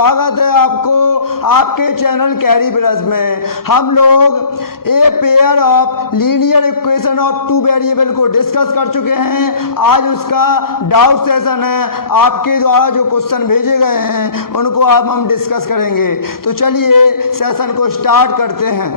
स्वागत है आपको आपके चैनल कैरी प्लस में। हम लोग a pair of linear equation of two variable को डिस्कस कर चुके हैं। आज उसका डाउट सेशन है। आपके द्वारा जो क्वेश्चन भेजे गए हैं उनको अब हम डिस्कस करेंगे। तो चलिए सेशन को स्टार्ट करते हैं।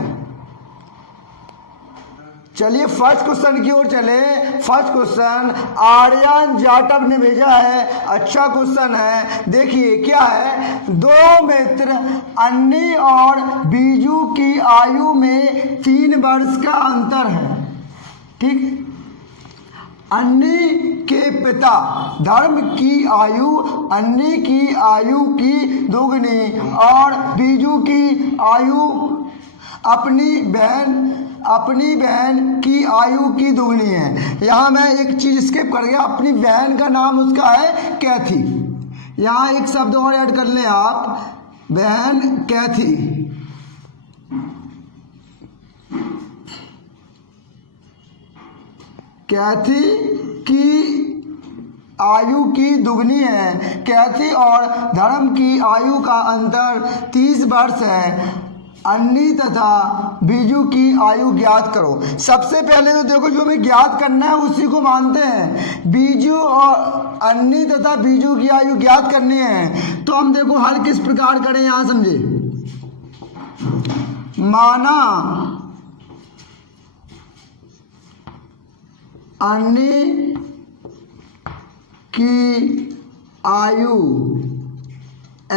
चलिए फर्स्ट क्वेश्चन की ओर चले। फर्स्ट क्वेश्चन आर्यन जाटव ने भेजा है। अच्छा क्वेश्चन है। देखिए क्या है, दो मित्र अन्नी और बीजू की आयु में 3 वर्ष का अंतर है। ठीक, अन्नी के पिता धर्म की आयु अन्नी की आयु की दोगुनी और बीजू की आयु अपनी बहन की आयु की दोगुनी है। यहाँ मैं एक चीज स्किप कर गया। अपनी बहन का नाम उसका है कैथी। यहाँ एक शब्द और ऐड कर लें आप, बहन कैथी। कैथी की आयु की दुगनी है। कैथी और धर्म की आयु का अंतर 30 वर्ष है। अन्नी तथा बीजू की आयु ज्ञात करो। सबसे पहले तो देखो, जो हमें ज्ञात करना है उसी को मानते हैं। बीजू और अन्नी तथा बीजू की आयु ज्ञात करनी है। तो हम देखो हल किस प्रकार करें, यहां समझे। माना अन्नी की आयु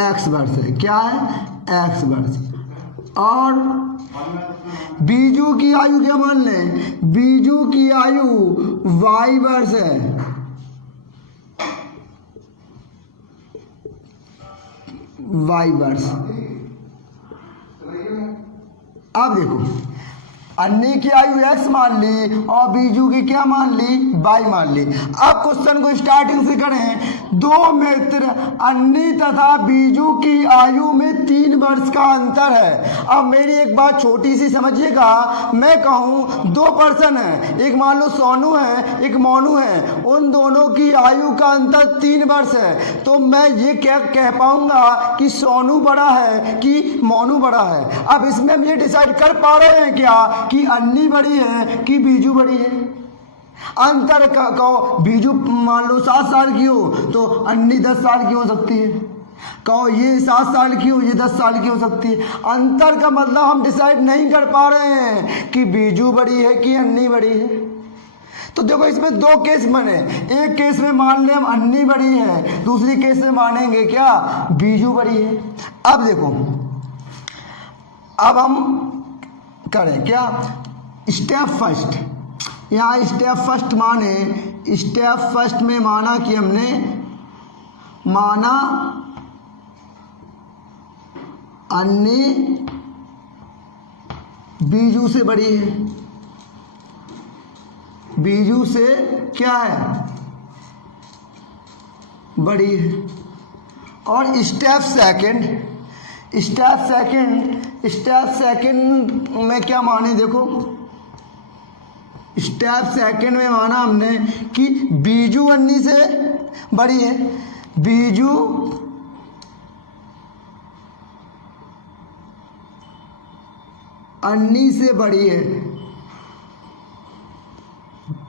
x वर्ष है। क्या है? x वर्ष। और बीजू की आयु क्या मान लें? बीजू की आयु y वर्ष है। y वर्ष। अब देखो, अन्नी की आयु x मान ली और बीजू की क्या मान ली? y मान ली। अब क्वेश्चन को स्टार्टिंग से करें। दो मित्र अन्नी तथा बीजू की आयु में 3 वर्ष का अंतर है। अब मेरी एक बात छोटी सी समझिएगा। मैं कहूँ 2 पर्सन है, एक मान लो सोनू है, एक मोनू है। उन दोनों की आयु का अंतर 3 वर्ष है। तो मैं ये क्या कह पाऊंगा कि सोनू बड़ा है कि मोनू बड़ा है? अब इसमें हम ये डिसाइड कर पा रहे हैं क्या कि अन्नी बड़ी है कि बीजू बड़ी है? अंतर कहो बीजू मान लो 7 साल की हो तो अन्नी 10 साल की हो सकती है। कहो ये 7 साल की हो, ये 10 साल की हो सकती है। अंतर का मतलब हम डिसाइड नहीं कर पा रहे हैं कि बीजू बड़ी है कि अन्नी बड़ी है। तो देखो इसमें 2 केस बने। एक केस में मान ले हम अन्नी बड़ी है, दूसरी केस में मानेंगे क्या? बीजू बड़ी है। अब देखो, अब हम करें क्या? Step first. यहाँ स्टेप फर्स्ट माने, स्टेप फर्स्ट में माना कि हमने माना अन्नी बीजू से बड़ी है। बीजू से क्या है? बड़ी है। और स्टेप सेकंड में क्या माने? देखो स्टेप सेकंड में माना हमने कि बीजू अन्नी से बड़ी है। बीजू अन्नी से बड़ी है।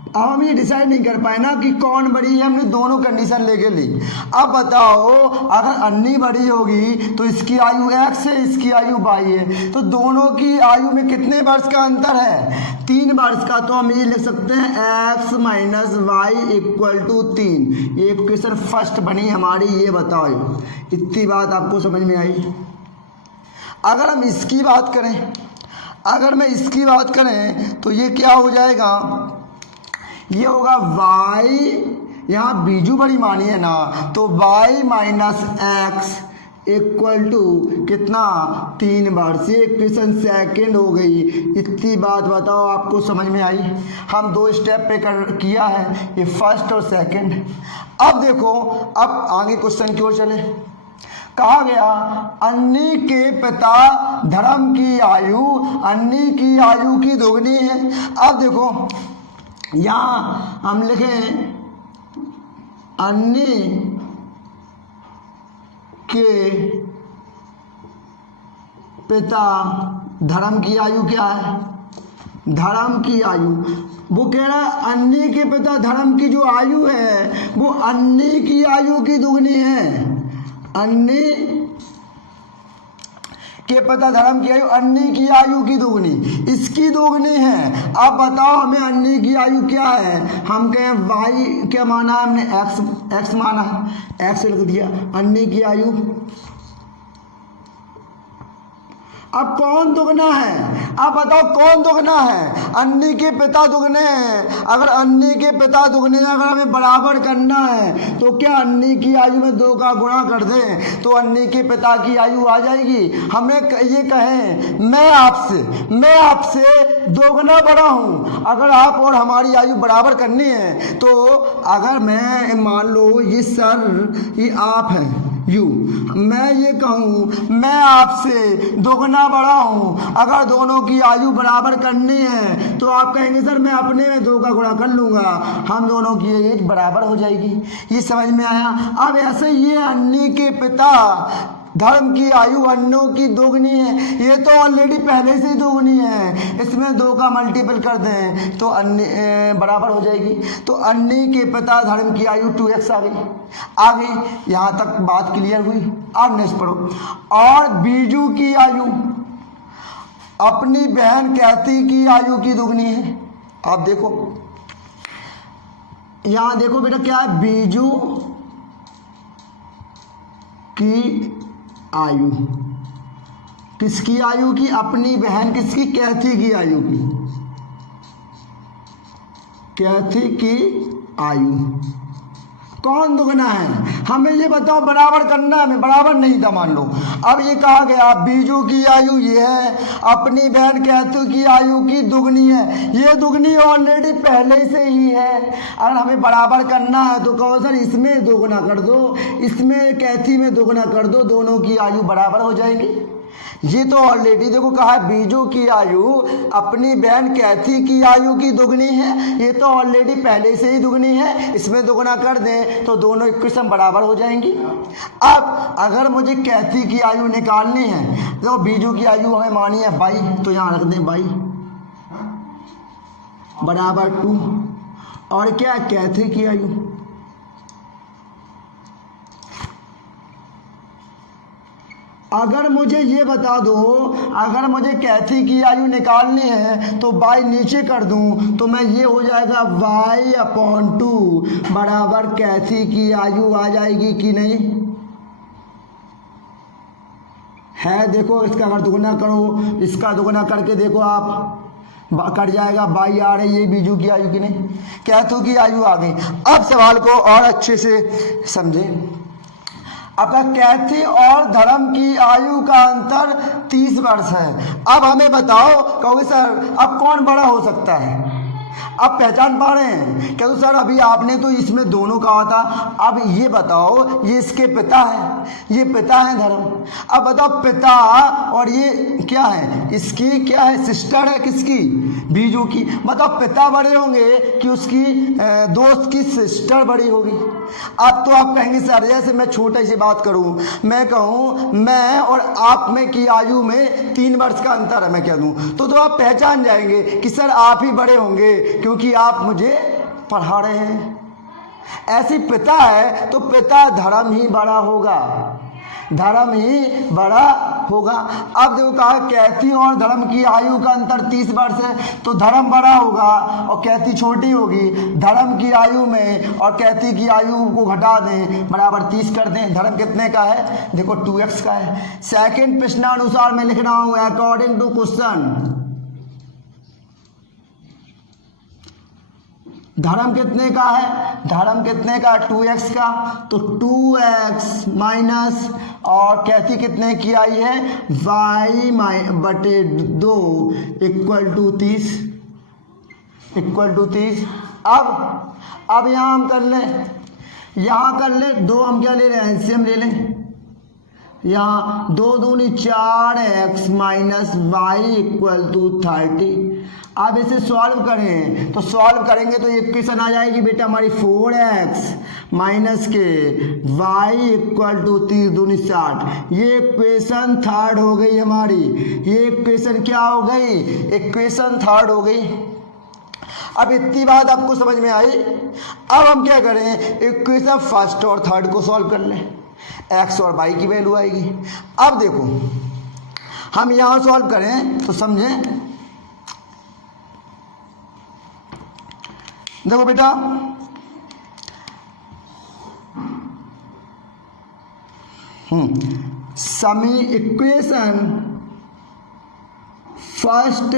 अब हम ये डिसाइड नहीं कर पाए ना कि कौन बड़ी है। हमने दोनों कंडीशन लेके ली। अब बताओ, अगर अन्नी बड़ी होगी तो इसकी आयु x है, इसकी आयु y है। तो दोनों की आयु में कितने वर्ष का अंतर है? 3 वर्ष का। तो हम ये लिख सकते हैं x - y = 3। ये इक्वेशन फर्स्ट बनी हमारी। ये बताओ, इतनी बात आपको समझ में आई? अगर हम इसकी बात करें, अगर मैं इसकी बात करें तो ये क्या हो जाएगा? ये होगा y, यहाँ बीजू बड़ी मानी है ना, तो y - x = कितना? 3 वर्ष। ये इक्वेशन सेकंड हो गई। इतनी बात बताओ आपको समझ में आई? हम 2 स्टेप पे किया है, ये फर्स्ट और सेकंड। अब देखो, अब आगे क्वेश्चन की ओर चले। कहा गया अन्नी के पिता धर्म की आयु अन्नी की आयु की दोगुनी है। अब देखो यहाँ हम लिखें अन्नी के पिता धर्म की आयु क्या है, धर्म की आयु, वो कह रहा है अन्नी के पिता धर्म की जो आयु है वो अन्नी की आयु की दुगनी है, अन्नी के पिता धर्म की आयु अन्नी की आयु की दुगनी, इसकी दुगनी है। अब बताओ हमें अन्नी की आयु क्या है, हम कहें वाई क्या माना है हमने, एक्स माना है, एक्स लिख दिया, अन्नी की आयु। अब कौन दुगना है, अब बताओ कौन दुगना है, अन्नी के पिता दुगने हैं। अगर अन्नी के पिता दुगने अगर हमें बराबर करना है तो क्या अन्नी की आयु में 2 का गुणा कर दें तो अन्नी के पिता की आयु आ जाएगी। हमें ये कहें मैं आपसे 2 गुना बड़ा हूँ, अगर आप और हमारी आयु बराबर करनी है तो अगर मैं मान लो ये सर ये आप हैं यू, मैं ये कहूँ मैं आपसे 2 गुना बड़ा हूँ, अगर दोनों की आयु बराबर करनी है तो आप कहेंगे सर मैं अपने में 2 का गुणा कर लूँगा, हम दोनों की एज बराबर हो जाएगी। ये समझ में आया। अब ऐसे ये अन्नी के पिता धर्म की आयु अन्नों की दोगुनी है, ये तो ऑलरेडी पहले से ही दोगुनी है, इसमें 2 का मल्टीपल कर दें तो अन्नी बराबर हो जाएगी। तो अन्नी के पिता धर्म की आयु 2x आ गई। यहाँ तक बात क्लियर हुई। अब नेक्स्ट पढ़ो। और बीजू की आयु अपनी बहन कैथी की आयु की दुगनी है। आप देखो यहाँ देखो बेटा क्या है, बीजू की आयु, किसकी आयु की, अपनी बहन किसकी, कैथी की आयु की, कैथी की आयु। कौन दुगना है हमें ये बताओ, बराबर करना है, हमें बराबर नहीं था मान लो। अब ये कहा गया बीजू की आयु ये है, अपनी बहन कैथी की आयु की दुगनी है, ये दुगनी ऑलरेडी पहले से ही है। अगर हमें बराबर करना है तो कहो सर इसमें 2 गुना कर दो, इसमें कैथी में 2 गुना कर दो, दोनों की आयु बराबर हो जाएगी। ये तो ऑलरेडी देखो कहा है बीजू की आयु अपनी बहन कैथी की आयु की दुगनी है, ये तो ऑलरेडी पहले से ही दुगनी है, इसमें 2 गुना कर दें तो दोनों इक्वेशन बराबर हो जाएंगी। अब अगर मुझे कैथी की आयु निकालनी है तो बीजू की आयु हमें मानी है 22, तो यहाँ रख दें 22 बराबर 2, और क्या कैथी की आयु, अगर मुझे ये बता दो, अगर मुझे कैथी की आयु निकालनी है तो बाई नीचे कर दूं तो मैं ये हो जाएगा y/2 बराबर कैथी की आयु आ जाएगी कि नहीं है। देखो इसका अगर दुगुना करो, इसका दुगुना करके देखो आप कट जाएगा, बाई आ रही है बीजू की आयु की नहीं, कैथू की आयु आ गई। अब सवाल को और अच्छे से समझे। आपका कैथी और धर्म की आयु का अंतर 30 वर्ष है। अब हमें बताओ, कहोगे सर अब कौन बड़ा हो सकता है, अब पहचान पा रहे हैं क्या? तो सर अभी आपने तो इसमें दोनों कहा था, अब ये बताओ ये इसके पिता है, ये पिता है धर्म। अब बताओ पिता और ये क्या है, इसकी क्या है, सिस्टर है, किसकी, बीजू की। बताओ पिता बड़े होंगे कि उसकी दोस्त की सिस्टर बड़ी होगी। अब तो आप कहेंगे सर जैसे मैं छोटी सी बात करूं, मैं कहूं मैं और आप में की आयु में 3 वर्ष का अंतर है, मैं कह दूं तो आप पहचान जाएंगे कि सर आप ही बड़े होंगे क्योंकि आप मुझे पढ़ा रहे हैं। ऐसी पिता है तो पिता धर्म ही बड़ा होगा, धर्म ही बड़ा होगा। अब देखो कहा कैथी और धर्म की आयु का अंतर 30 वर्ष है, तो धर्म बड़ा होगा और कैथी छोटी होगी। धर्म की आयु में और कैथी की आयु को घटा दें, बराबर 30 कर दें। धर्म कितने का है, देखो 2x का है। सेकंड प्रश्नानुसार मैं लिख रहा हूं अकॉर्डिंग टू क्वेश्चन, धर्म कितने का है, धर्म कितने का, 2x का, तो 2x माइनस और कैथी कितने की आई है, y/2 equal to 30, equal to 30। अब यहाँ हम कर लें, यहाँ कर ले, 2 हम क्या ले रहे हैं, एलसीएम ले लें। यहाँ 2 दूनी 4x minus y equal to 30। अब इसे सॉल्व करें तो सॉल्व करेंगे तो ये इक्वेशन आ जाएगी बेटा हमारी 4x माइनस के वाई इक्वल टू 30 दूनी 60। ये इक्वेशन थर्ड हो गई हमारी, ये इक्वेशन क्या हो गई, इक्वेशन थर्ड हो गई। अब इतनी बात आपको समझ में आई। अब हम क्या करें, इक्वेशन फर्स्ट और थर्ड को सॉल्व कर लें, x और y की वैल्यू आएगी। अब देखो हम यहाँ सॉल्व करें तो समझें, देखो बेटा समी इक्वेशन फर्स्ट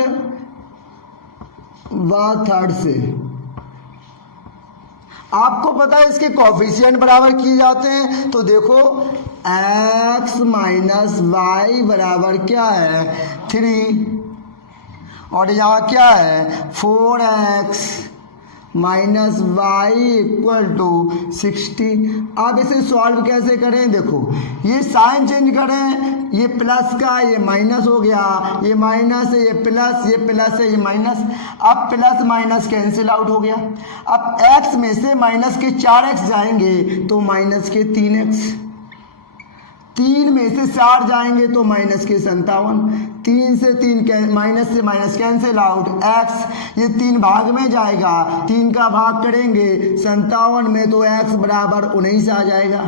व थर्ड से आपको पता है इसके कोफिशिएंट बराबर किए जाते हैं। तो देखो x माइनस वाई बराबर क्या है 3 और यहाँ क्या है 4x minus Y equal to 60। अब इसे सॉल्व कैसे करें, देखो ये साइन चेंज करें, ये प्लस का ये माइनस हो गया, ये माइनस है ये प्लस, ये प्लस है ये माइनस। अब प्लस माइनस कैंसिल आउट हो गया। अब x में से माइनस के 4x जाएंगे तो माइनस के 3x, 3 में से 4 जाएंगे तो माइनस के 57, 3 से 3 माइनस से माइनस कैंसिल आउट, x ये 3 भाग में जाएगा, 3 का भाग करेंगे 57 में तो x बराबर 19 आ जाएगा।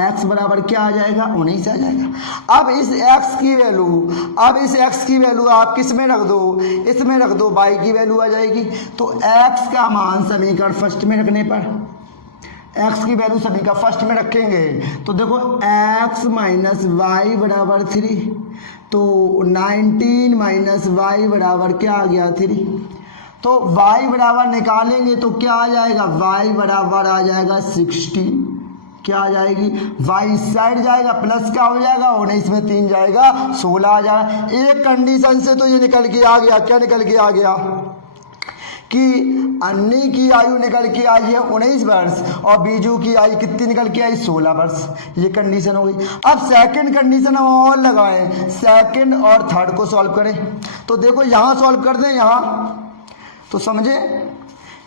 x बराबर क्या आ जाएगा 19 आ जाएगा। अब इस x की वैल्यू, अब इस x की वैल्यू आप किस में रख दो, इसमें रख दो, y की वैल्यू आ जाएगी। तो x का मान समीकरण फर्स्ट में रखने पर x की वैल्यू सभी का फर्स्ट में रखेंगे तो देखो x माइनस वाई बराबर 3, तो 19 माइनस वाई बराबर क्या आ गया 3। तो y बराबर निकालेंगे तो क्या आ जाएगा, y बराबर आ जाएगा 60, क्या आ जाएगी y इस साइड जाएगा प्लस क्या हो जाएगा 19 में 3 जाएगा 16 आ जाएगा। एक कंडीशन से तो ये निकल के आ गया, क्या निकल के आ गया कि अन्नी की आयु निकल के आई है 19 वर्ष और बीजू की आयु कितनी निकल के आई 16 वर्ष। ये कंडीशन हो गई। अब सेकंड कंडीशन हम और लगाएं, सेकंड और थर्ड को सॉल्व करें। तो देखो यहाँ सॉल्व कर दें, यहाँ तो समझे,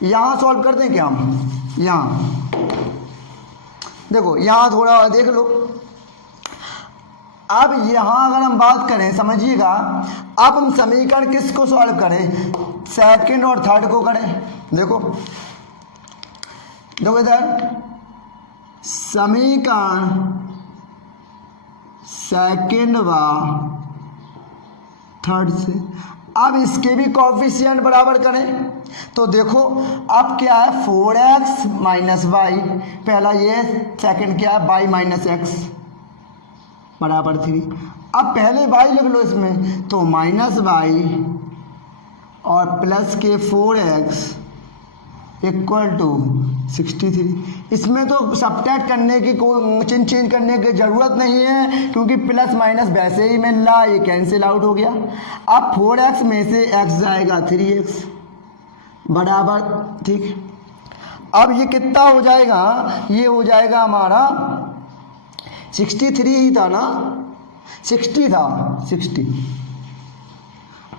यहाँ सॉल्व कर दें क्या हम, यहाँ देखो यहाँ थोड़ा देख लो। अब यहाँ अगर हम बात करें समझिएगा, अब हम समीकरण किसको सॉल्व करें, सेकंड और थर्ड को करें। देखो देखो इधर समीकरण सेकंड व थर्ड से, अब इसके भी कोफिशिएंट बराबर करें। तो देखो अब क्या है 4x माइनस वाई, पहला ये, सेकंड क्या है y माइनस एक्स बराबर 3। अब पहले y लिख लो इसमें, तो माइनस वाई और प्लस के 4x इक्वल टू 63। इसमें तो सब्ट्रैक्ट करने की कोई चेंज करने की ज़रूरत नहीं है क्योंकि प्लस माइनस वैसे ही मिल रहा, ये कैंसिल आउट हो गया। अब 4x में से x जाएगा 3x बराबर, ठीक। अब ये कितना हो जाएगा, ये हो जाएगा हमारा 63 ही था ना, 60 था 60।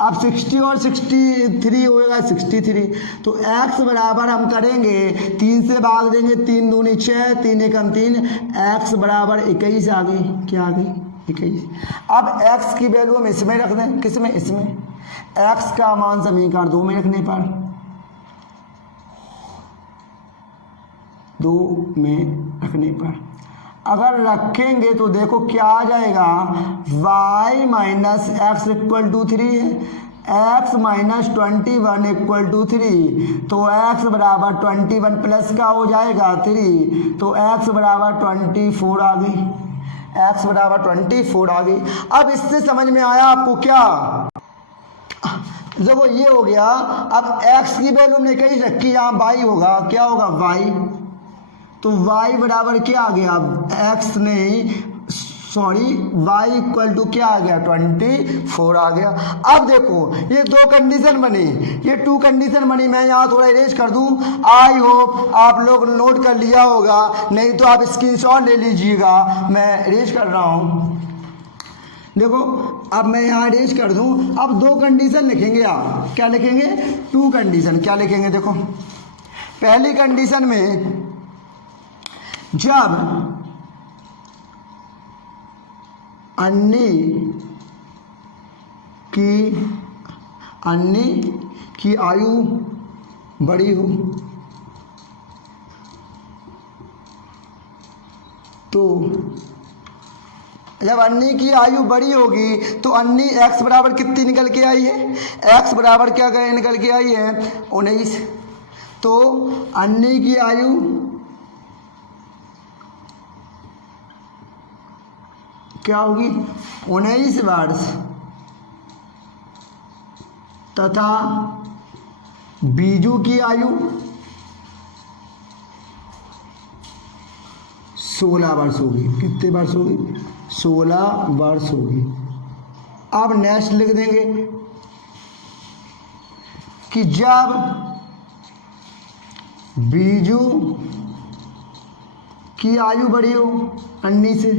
अब 60 और 63 होएगा 63। तो x बराबर हम करेंगे 3 से भाग देंगे, 3 दूनी 6, 3 एकम 3, x बराबर 21 आ गई, क्या आ गई 21। अब x की वैल्यू हम इसमें रख दें, किसमें, इसमें, x का मान समीकरण 2 में रखने पर, 2 में रखने पर अगर रखेंगे तो देखो क्या आ जाएगा, y minus x equal to 3 है, x माइनस 21 इक्वल टू 3, तो x बराबर 21 प्लस का हो जाएगा 3, तो x बराबर 24 आ गई, x बराबर 24 आ गई। अब इससे समझ में आया आपको क्या, देखो ये हो गया। अब x की वैल्यू हमने कहीं रखी, यहाँ y होगा, क्या होगा y, तो y बराबर क्या आ गया, x नहीं सॉरी y इक्वल टू क्या आ गया 24 आ गया। अब देखो ये 2 कंडीशन बनी, ये 2 कंडीशन बनी। मैं यहाँ थोड़ा इरेज कर दूँ, आई होप आप लोग नोट कर लिया होगा, नहीं तो आप स्क्रीनशॉट ले लीजिएगा, मैं इरेज कर रहा हूँ। देखो अब मैं यहाँ रेज कर दूँ, अब दो कंडीशन लिखेंगे आप, क्या लिखेंगे, टू कंडीशन। क्या लिखेंगे, देखो पहली कंडीशन में जब अन्य की आयु बड़ी हो तो जब अन्य की आयु बड़ी होगी तो अन्य एक्स बराबर कितनी निकल के आई है, एक्स बराबर क्या करें निकल के आई है 19। तो अन्य की आयु क्या होगी 19 वर्ष तथा बीजू की आयु 16 वर्ष होगी। कितने वर्ष होगी, 16 वर्ष होगी। अब नेक्स्ट लिख देंगे कि जब बीजू की आयु बड़ी हो, अन्नी से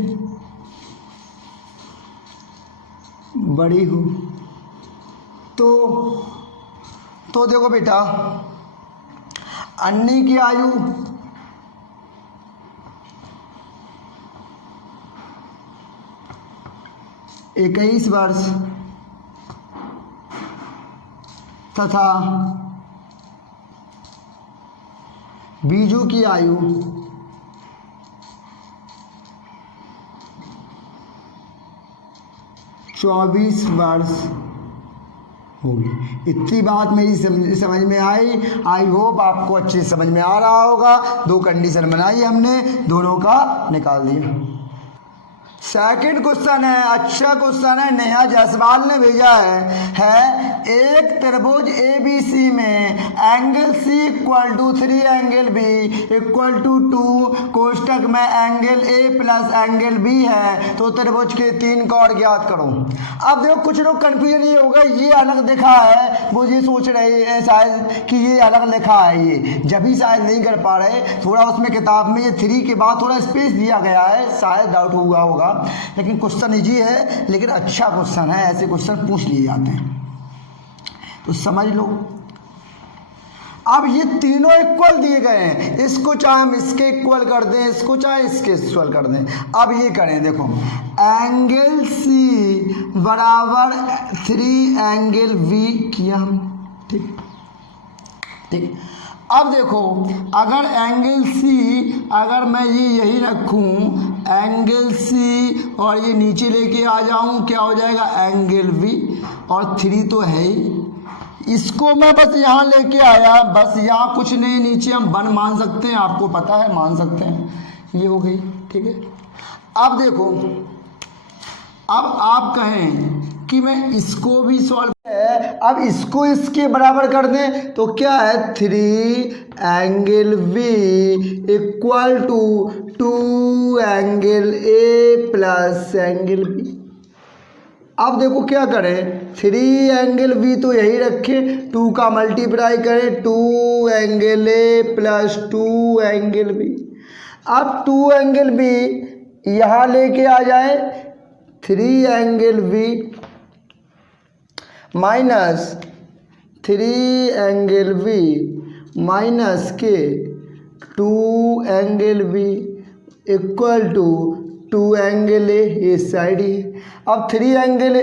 बड़ी हो तो देखो बेटा अन्नी की आयु इक्कीस वर्ष तथा बीजू की आयु 24 वर्ष होगी। इतनी बात मेरी समझ में आई होप आपको अच्छे से समझ में आ रहा होगा। दो कंडीशन बनाई हमने, दोनों का निकाल दिया। सेकंड क्वेश्चन है, अच्छा क्वेश्चन है, नेहा जायसवाल ने भेजा है एक त्रिभुज ABC में angle C equal to 3 angle B equal to 2 कोष्टक में angle A plus angle B है तो त्रिभुज के 3 कोण ज्ञात करो। अब देखो कुछ लोग कन्फ्यूजन ये होगा, ये अलग लिखा है, वो ये सोच रहे हैं शायद कि ये अलग लिखा है, ये जब भी शायद नहीं कर पा रहे, थोड़ा उसमें किताब में ये 3 के बाद थोड़ा स्पेस दिया गया है, शायद डाउट हुआ होगा। लेकिन क्वेश्चन इजी है, लेकिन अच्छा क्वेश्चन है, ऐसे क्वेश्चन पूछ लिए जाते हैं तो समझ लो। अब ये तीनों इक्वल दिए गए हैं, इसको चाहे हम इसके इक्वल कर दें, इसको चाहे इसके इक्वल कर दें। अब ये करें, देखो एंगल C बराबर 3 एंगल V किया हम, ठीक ठीक। अब देखो अगर एंगल C, अगर मैं ये यही रखूं एंगल C और ये नीचे लेके आ जाऊं, क्या हो जाएगा एंगल V, और 3 तो है ही, इसको मैं बस यहाँ लेके आया, बस यहाँ कुछ नहीं, नीचे हम 1 मान सकते हैं, आपको पता है मान सकते हैं, ये हो गई, ठीक है। अब देखो अब आप कहें कि मैं इसको भी सॉल्व, अब इसको इसके बराबर कर दें तो क्या है 3 angle V equal to 2 angle A plus angle B। अब देखो क्या करें, 3 एंगल V तो यही रखें, 2 का मल्टीप्लाई करें 2 angle A plus 2 angle B। अब 2 एंगल B यहाँ लेके आ जाए, 3 angle V minus 3 angle V minus के 2 angle V equal to 2 angle A, ये साइड ही। अब 3 एंगल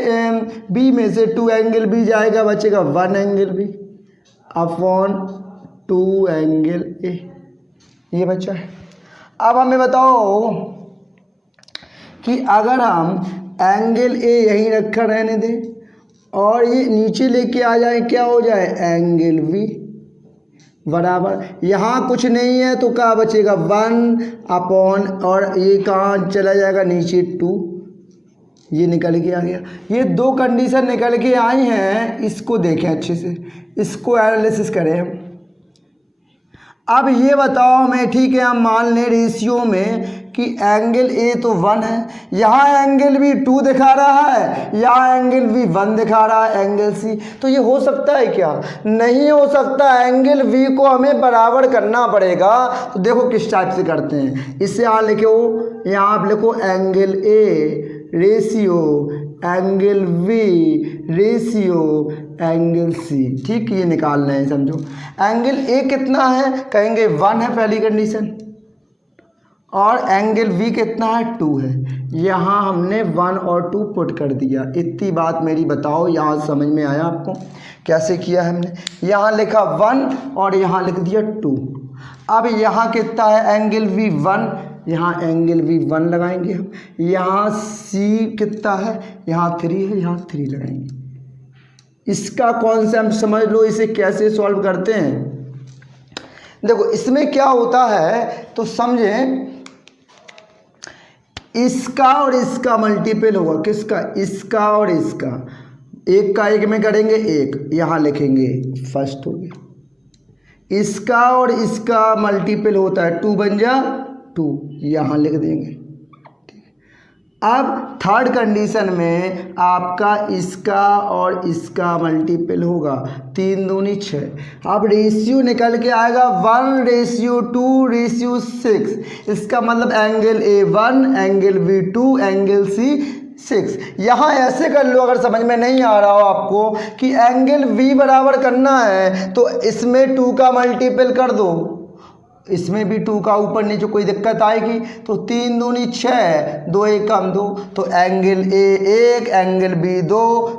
B में से 2 एंगल B जाएगा, बचेगा 1 angle B upon 2 angle A, ये बचा है। अब हमें बताओ कि अगर हम एंगल A यहीं रखा रहने दें और ये नीचे लेके आ जाए, क्या हो जाए एंगल V बराबर, यहाँ कुछ नहीं है तो क्या बचेगा 1 अपॉन, और ये कहाँ चला जाएगा नीचे 2, ये निकल के आ गया। ये दो कंडीशन निकल के आई हैं, इसको देखें अच्छे से, इसको एनालिसिस करें हम। अब ये बताओ मैं, ठीक है हम मान लें रेशियो में कि एंगल A तो 1 है, यहाँ एंगल B 2 दिखा रहा है, यहाँ एंगल B 1 दिखा रहा है एंगल C, तो ये हो सकता है क्या, नहीं हो सकता। एंगल V को हमें बराबर करना पड़ेगा। तो देखो किस टाइप से करते हैं, इससे यहाँ लिखो, यहाँ आप लिखो angle A ratio angle V ratio angle C. ठीक, ये निकालना है, समझो। एंगल ए कितना है, कहेंगे 1 है पहली कंडीशन, और एंगल वी कितना है 2 है। यहाँ हमने 1 और 2 पुट कर दिया। इतनी बात मेरी बताओ, यहाँ समझ में आया आपको कैसे किया है हमने? यहाँ लिखा 1 और यहाँ लिख दिया 2। अब यहाँ कितना है एंगल वी 1, यहाँ एंगल वी 1 लगाएंगे हम। यहाँ सी कितना है, यहाँ 3 है, यहाँ 3 लगाएंगे। इसका कॉन्सेप्ट समझ लो, इसे कैसे सॉल्व करते हैं। देखो इसमें क्या होता है तो समझें, इसका और इसका मल्टीपल होगा, किसका, इसका और इसका। एक का एक में करेंगे, एक यहाँ लिखेंगे, फर्स्ट हो गया। इसका और इसका मल्टीपल होता है 2 बन जा 2, यहाँ लिख देंगे। अब थर्ड कंडीशन में आपका इसका और इसका मल्टीपल होगा, 3 दूनी 6। अब रेशियो निकल के आएगा 1:2:6। इसका मतलब angle A1 angle B2 angle C6। यहाँ ऐसे कर लो, अगर समझ में नहीं आ रहा हो आपको कि एंगल V बराबर करना है तो इसमें 2 का मल्टीपल कर दो, इसमें भी 2 का ऊपर नीचे, कोई दिक्कत आएगी तो 3 दूनी 6, 2 1 कम 2, तो एंगल A1 एंगल B2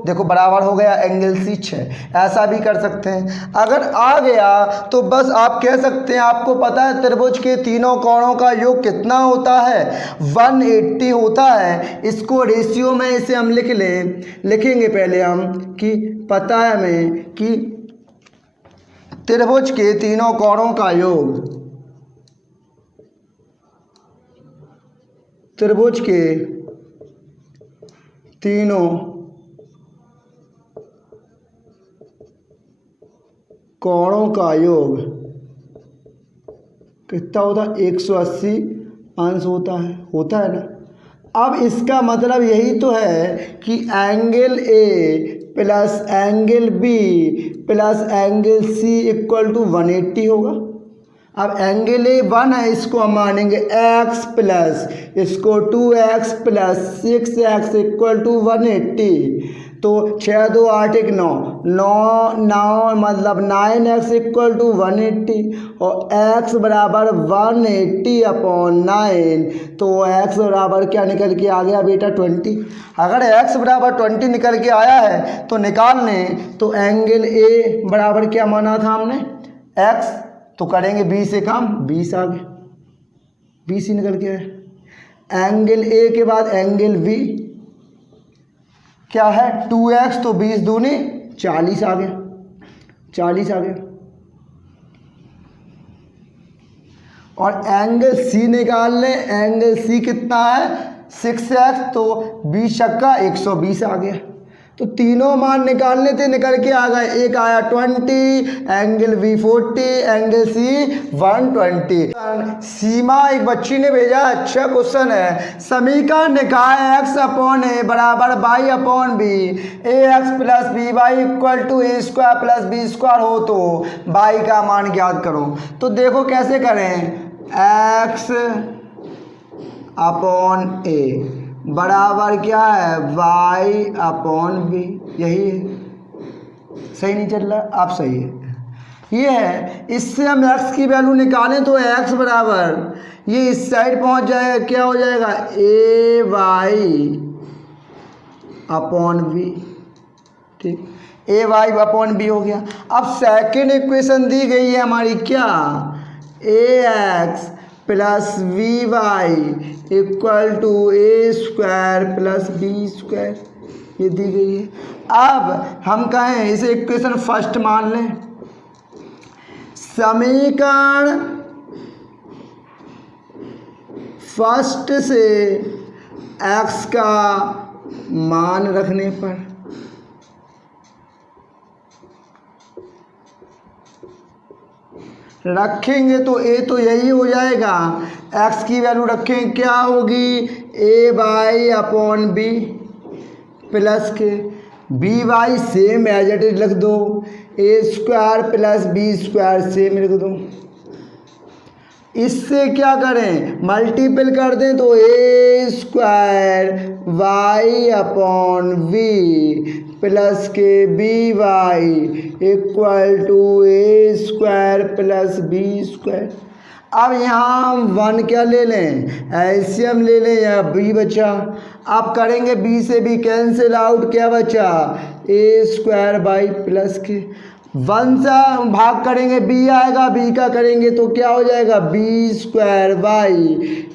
देखो बराबर हो गया एंगल C6। ऐसा भी कर सकते हैं। अगर आ गया तो बस आप कह सकते हैं, आपको पता है त्रिभुज के तीनों कोणों का योग कितना होता है, 180 होता है। इसको रेशियो में इसे हम लिखेंगे पहले हम, कि पता है हमें कि त्रिभुज के तीनों कोणों का योग, त्रिभुज के तीनों कोणों का योग कितना होता है, 180 अंश होता है ना। अब इसका मतलब यही तो है कि angle A plus angle B plus angle C equal to 180 होगा। अब एंगल ए 1 है, इसको हम मानेंगे x प्लस इसको 2x plus 6x equal to 180। तो 6 2 8 1 9 9 मतलब 9x इक्वल टू 180, और x बराबर 180/9। तो x बराबर क्या निकल के आ गया बेटा 20। अगर x बराबर 20 निकल के आया है तो निकाल लें। तो एंगल ए बराबर क्या माना था हमने, x, तो करेंगे 20 से कम, 20 आ गए, 20 ही निकल के आए। एंगल ए के बाद एंगल बी क्या है 2x, तो 20 दूनी 40 आ गया, 40 आ गया। और एंगल सी निकाल लें, एंगल सी कितना है 6x, तो 20 छक्का 120 आ गया। तो तीनों मान निकालने थे, निकल के आ गए। एक आया 20, एंगल बी 40, एंगल सी 120। सीमा एक बच्ची ने भेजा, अच्छा क्वेश्चन है। समीकरण निकाय x/a बराबर y/b, ax plus B Y equal to a square plus B square हो तो y का मान ज्ञात करो। तो देखो कैसे करें, x/a बराबर क्या है y/b, यही है। सही नहीं चल रहा, आप सही है, ये है। इससे हम x की वैल्यू निकालें तो x बराबर ये इस साइड पहुंच जाएगा, क्या हो जाएगा ay/b। ठीक, ay/b हो गया। अब सेकेंड इक्वेशन दी गई है हमारी, क्या, ax plus V Y equal to A square plus B square, ये दी गई है। अब हम कहें इसे इक्वेशन फर्स्ट मान लें। समीकरण फर्स्ट से x का मान रखने पर रखेंगे तो a तो यही हो जाएगा, x की वैल्यू रखेंगे क्या होगी a/b plus K B Y same as it is लिख दो, A square plus B square same लिख दो। इससे क्या करें, मल्टीपल कर दें तो A square Y upon V plus K B Y equal to A square plus B square. अब यहाँ हम 1 क्या ले लें, एलसीएम ले लें या बी बचा। आप करेंगे बी से बी कैंसिल आउट, क्या बचा, ए स्क्वायर बाई प्लस के 1 से भाग करेंगे बी आएगा, बी का करेंगे तो क्या हो जाएगा, B square by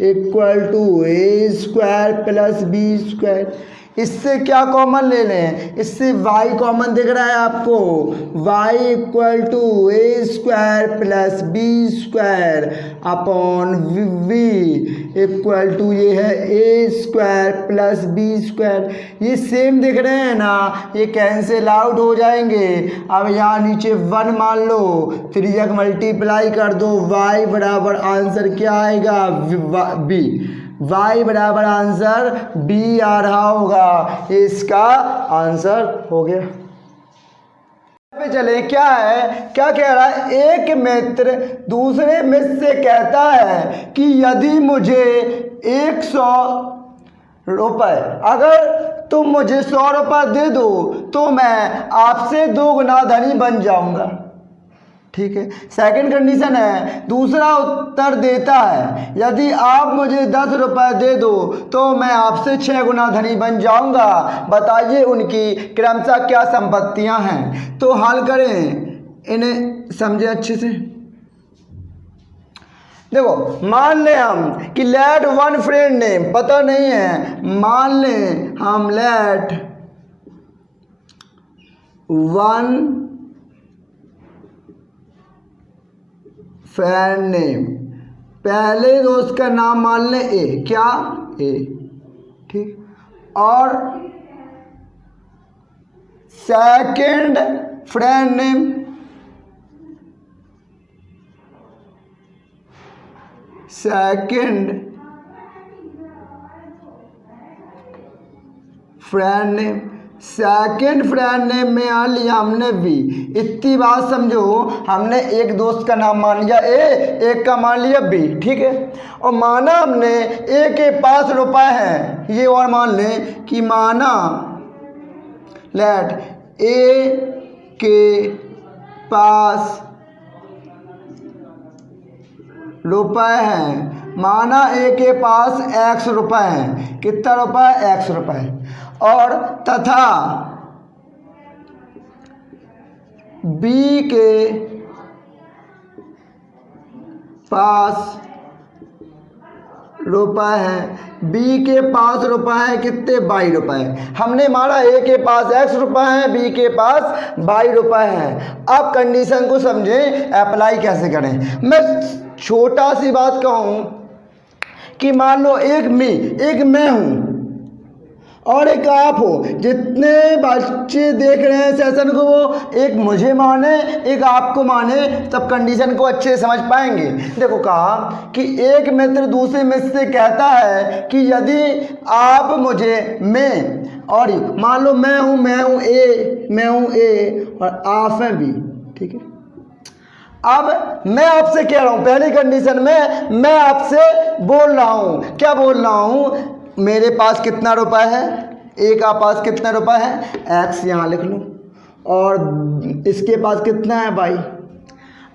equal to A square plus B square. इससे क्या कॉमन ले लें, इससे y कॉमन दिख रहा है आपको, y equal to A square plus B square upon V equal to ये है A square plus B square. ये सेम दिख रहे हैं ना, ये कैंसिल आउट हो जाएंगे। अब यहाँ नीचे 1 मान लो, 3 जग मल्टीप्लाई कर दो, y बराबर आंसर क्या आएगा, बी, y बराबर आंसर बी आ रहा होगा, इसका आंसर हो गया। पे चले, क्या है, क्या कह रहा है, एक मित्र दूसरे मित्र से कहता है कि यदि मुझे 100 रुपये, अगर तुम मुझे 100 रुपये दे दो तो मैं आपसे 2 गुना धनी बन जाऊंगा। ठीक है, सेकंड कंडीशन है, दूसरा उत्तर देता है यदि आप मुझे 10 रुपये दे दो तो मैं आपसे 6 गुना धनी बन जाऊंगा। बताइए उनकी क्रमशः क्या संपत्तियां हैं। तो हल करें, इन्हें समझे अच्छे से। देखो, मान लें हम कि लेट 1 फ्रेंड नेम, पता नहीं है, मान लें हम लेट 1 फ्रेंड नेम, पहले दोस्त का नाम मान लें ए, क्या, ए, ठीक, और second friend name, second friend name, second friend name में आ लिया हमने बी। इतनी बात समझो, हमने एक दोस्त का नाम मान लिया ए, एक का मान लिया बी, ठीक है, और माना हमने ए के पास रुपए हैं, ये और मान लें कि माना लेट ए के पास रुपए हैं, माना ए के पास x रुपए हैं, कितना रुपए, x रुपए, और तथा बी के पास रुपए हैं, बी के पास रुपए हैं कितने, 22 रुपए। हमने माना ए के पास x रुपए हैं, बी के पास 22 रुपए हैं। अब कंडीशन को समझें, अप्लाई कैसे करें। मैं छोटा सी बात कहूँ कि मान लो एक मैं हूँ और एक आप हो, जितने बच्चे देख रहे हैं सेशन को वो एक मुझे माने एक आपको माने, तब कंडीशन को अच्छे समझ पाएंगे। देखो, कहा कि एक मित्र दूसरे मित्र से कहता है कि यदि आप मुझे, मैं और मान लो मैं हूँ ए और आप हैं बी, ठीक है। अब मैं आपसे कह रहा हूँ, पहली कंडीशन में मैं आपसे बोल रहा हूँ, क्या बोल रहा हूँ, मेरे पास कितना रुपए है, ए का पास कितना रुपए है, एक्स यहाँ लिख लो, और इसके पास कितना है, बाई।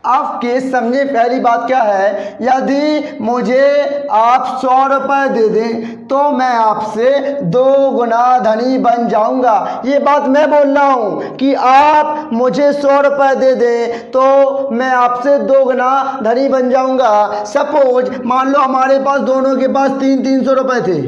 आप केस समझे, पहली बात क्या है, यदि मुझे आप 100 रुपये दे दें तो मैं आपसे 2 गुना धनी बन जाऊंगा। ये बात मैं बोल रहा हूँ कि आप मुझे 100 रुपये दे दें तो मैं आपसे 2 गुना धनी बन जाऊंगा। सपोज मान लो हमारे पास दोनों के पास 300 रुपये थे,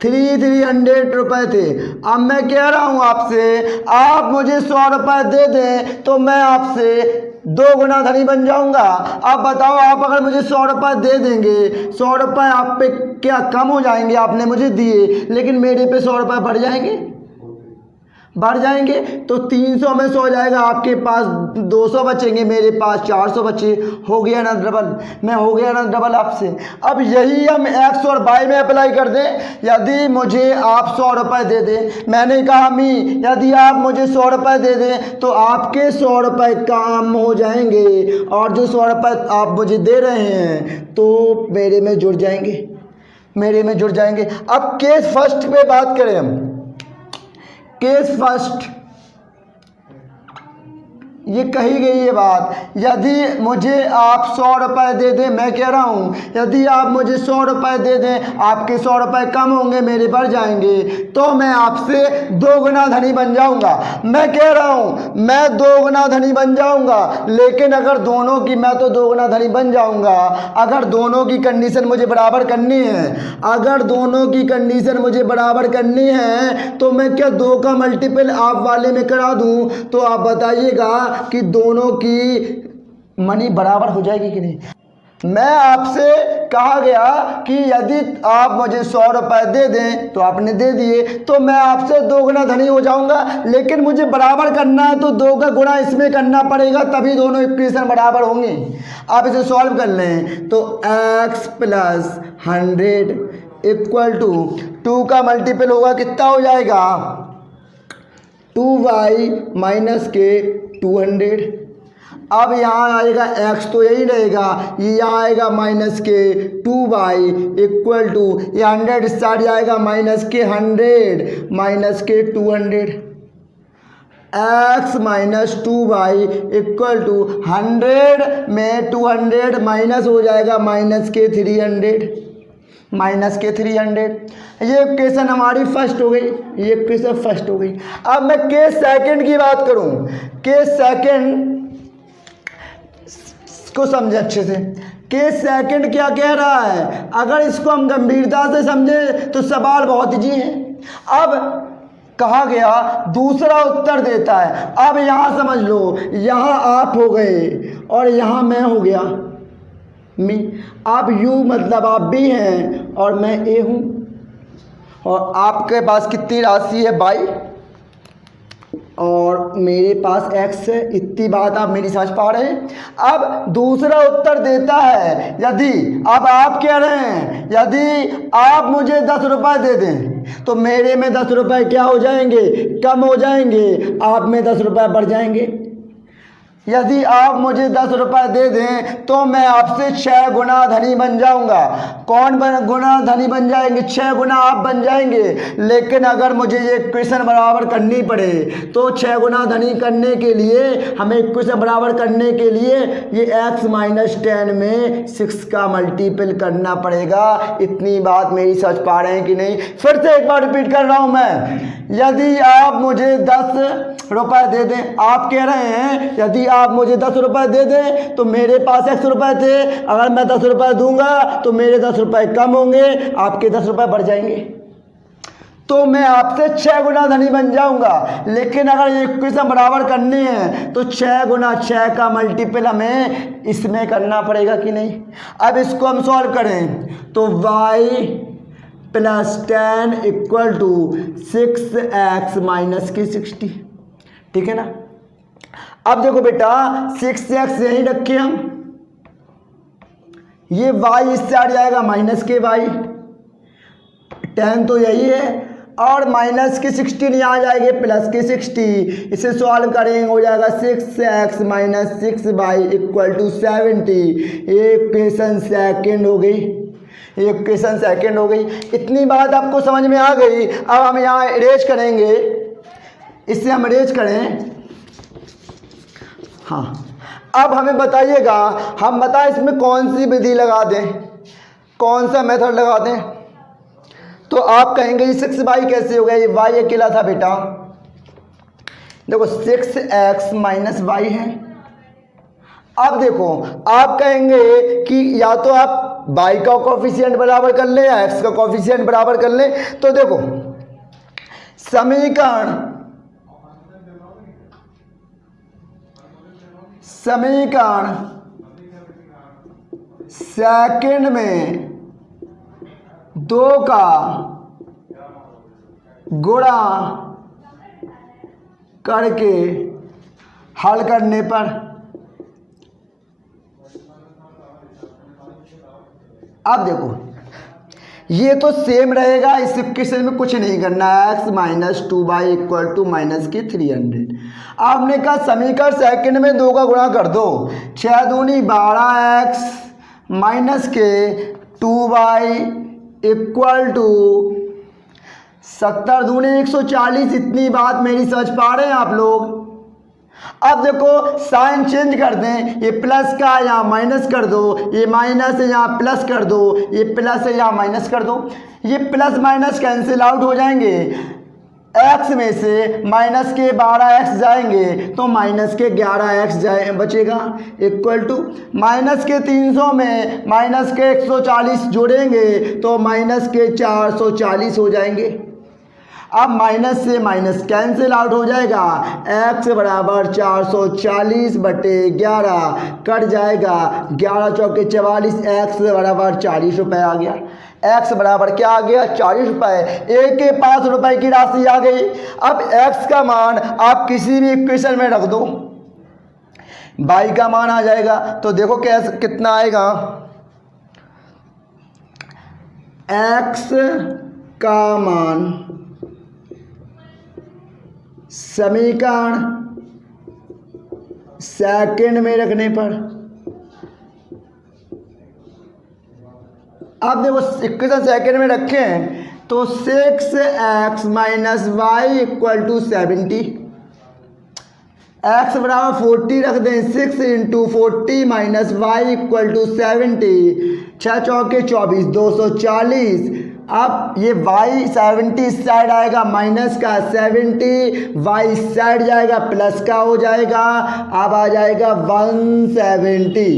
300 रुपये थे। अब मैं कह रहा हूँ आपसे, आप मुझे 100 रुपये दे दें तो मैं आपसे 2 गुना धनी बन जाऊंगा। आप बताओ, आप अगर मुझे 100 रुपये दे देंगे, 100 रुपये आप पे क्या कम हो जाएंगे, आपने मुझे दिए लेकिन मेरे पे 100 रुपये बढ़ जाएंगे, बढ़ जाएंगे। तो 300 में 100 जाएगा, आपके पास 200 बचेंगे, मेरे पास 400 बचे। हो गया ना डबल, मैं हो गया ना डबल आपसे। अब यही हम एक्स और वाई में अप्लाई कर दें। यदि मुझे आप 100 रुपये दे दें, मैंने कहा मी यदि आप मुझे 100 रुपये दे दें तो आपके 100 रुपये काम हो जाएंगे, और जो 100 रुपये आप मुझे दे रहे हैं तो मेरे में जुड़ जाएंगे, मेरे में जुड़ जाएंगे। अब केस फर्स्ट पे बात करें हम। केस फर्स्ट, ये कही गई ये बात, यदि मुझे आप 100 रुपये दे दें, मैं कह रहा हूँ यदि आप मुझे 100 रुपये दे दें, आपके 100 रुपये कम होंगे, मेरे बढ़ जाएंगे, तो मैं आपसे 2 गुना धनी बन जाऊँगा। मैं कह रहा हूँ मैं 2 गुना धनी बन जाऊँगा, लेकिन अगर दोनों की, मैं तो 2 गुना धनी बन जाऊँगा अगर दोनों की कंडीशन मुझे बराबर करनी है। अगर दोनों की कंडीशन मुझे बराबर करनी है तो मैं क्या 2 का मल्टीपल आप वाले में करा दूँ? तो आप बताइएगा कि दोनों की मनी बराबर हो जाएगी कि नहीं। मैं आपसे कहा गया कि यदि आप मुझे 100 रुपये दे दें, तो आपने दे दिए, तो मैं आपसे 2 गुना धनी हो जाऊंगा, लेकिन मुझे बराबर करना है तो 2 का गुणा इसमें करना पड़ेगा, तभी दोनों इक्वेशन बराबर होंगे। आप इसे सॉल्व कर लें तो x + 100 = 2 का मल्टीपल होगा, कितना हो जाएगा 2y - 200। अब यहाँ आएगा x तो यही रहेगा, ये यहाँ आएगा -2y = ये 100 स्टार्ट जाएगा -100 - 200। x - 2y = 100 में 200 माइनस हो जाएगा -300। ये इक्वेशन हमारी फर्स्ट हो गई, ये इक्वेशन फर्स्ट हो गई। अब मैं केस सेकंड की बात करूं। केस सेकंड को समझे अच्छे से। केस सेकंड क्या कह रहा है, अगर इसको हम गंभीरता से समझे तो सवाल बहुत जी है। अब कहा गया दूसरा उत्तर देता है। अब यहाँ समझ लो, यहाँ आप हो गए और यहाँ मैं हो गया मी। आप यू मतलब आप बी हैं और मैं ए हूँ, और आपके पास कितनी राशि है बाई और मेरे पास x है। इतनी बात आप मेरी समझ पा रहे हैं। अब दूसरा उत्तर देता है, यदि अब आप कह रहे हैं यदि आप मुझे 10 रुपये दे दें तो मेरे में 10 रुपये क्या हो जाएंगे, कम हो जाएंगे, आप में 10 रुपये बढ़ जाएंगे। यदि आप मुझे 10 रुपये दे दें तो मैं आपसे 6 गुना धनी बन जाऊंगा। कौन गुना धनी बन जाएंगे? 6 गुना आप बन जाएंगे। लेकिन अगर मुझे ये इक्वेशन बराबर करनी पड़े तो 6 गुना धनी करने के लिए, हमें इक्वेशन बराबर करने के लिए ये x - 10 में 6 का मल्टीपल करना पड़ेगा। इतनी बात मेरी समझ पा रहे हैं कि नहीं? फिर से एक बार रिपीट कर रहा हूँ मैं। यदि आप मुझे 10 रुपये दे दें, आप कह रहे हैं यदि आप मुझे 10 रुपये दे दें तो मेरे पास x रुपये थे, अगर मैं 10 रुपये दूंगा तो मेरे 10 रुपये कम होंगे, आपके 10 रुपये बढ़ जाएंगे, तो मैं आपसे 6 गुना धनी बन जाऊंगा। लेकिन अगर ये इक्वेशन बराबर करनी है तो 6 गुना 6 का मल्टीपल हमें इसमें करना पड़ेगा कि नहीं। अब इसको हम सॉल्व करें तो y + 10 = 6x - 60, ठीक है ना। अब देखो बेटा 6x यहीं रखे हम, ये y इससे आ जाएगा -y, 10 तो यही है, और -16 यहाँ आ जाएंगे +60। इसे सॉल्व करेंगे हो जाएगा 6x - 6y = 70। ये इक्वेशन सेकंड हो गई, ये इक्वेशन सेकंड हो गई। इतनी बात आपको समझ में आ गई। अब हम यहाँ इरेज करेंगे, इससे हम इरेज करें। हाँ, अब हमें बताइएगा, हम बताएं इसमें कौन सी विधि लगा दें, कौन सा मेथड लगा दें। तो आप कहेंगे ये 6y कैसे हो गया, ये y अकेला था बेटा। देखो 6x - y है। अब देखो आप कहेंगे कि या तो आप y का कोफिशिएंट बराबर कर लें या x का कोफिशिएंट बराबर कर लें। तो देखो समीकरण सेकंड में 2 का गुणा करके हल करने पर अब देखो ये तो सेम रहेगा, इस इक्वेशन में कुछ नहीं करना है। x minus 2y equal to minus के 300। आपने कहा समीकरण सेकंड में 2 का गुणा कर दो, 6 दूनी 12x माइनस के 2y इक्वल टू 70 दूनी 140। इतनी बात मेरी समझ पा रहे हैं आप लोग। अब देखो साइन चेंज कर दें, ये प्लस का यहाँ माइनस कर दो, ये माइनस है यहाँ प्लस कर दो, ये प्लस है यहाँ माइनस कर दो। ये प्लस माइनस कैंसिल आउट हो जाएंगे, x में से माइनस के 12x जाएंगे तो माइनस के 11x बचेगा इक्वल टू माइनस के 300 में माइनस के 140 जोड़ेंगे तो माइनस के 440 हो जाएंगे। अब माइनस से माइनस कैंसिल आउट हो जाएगा, x बराबर 440 बटे 11 कट जाएगा, 11 चौके 44, x बराबर 40 रुपये आ गया। x बराबर क्या आ गया? 40 रुपये। a के पास रुपए की राशि आ गई। अब x का मान आप किसी भी इक्वेशन में रख दो, y का मान आ जाएगा। तो देखो कैसे कितना आएगा, x का मान समीकरण सेकंड में रखने पर, अब देखो इक्वेशन सेकंड में रखें तो 6x minus Y equal to 70, x बराबर 40 रख दें, 6 into 40 minus Y equal to 70, 6 चौके 24, 240। अब ये y 70 इस साइड आएगा माइनस का, 70 y साइड जाएगा प्लस का हो जाएगा। अब आ जाएगा 170,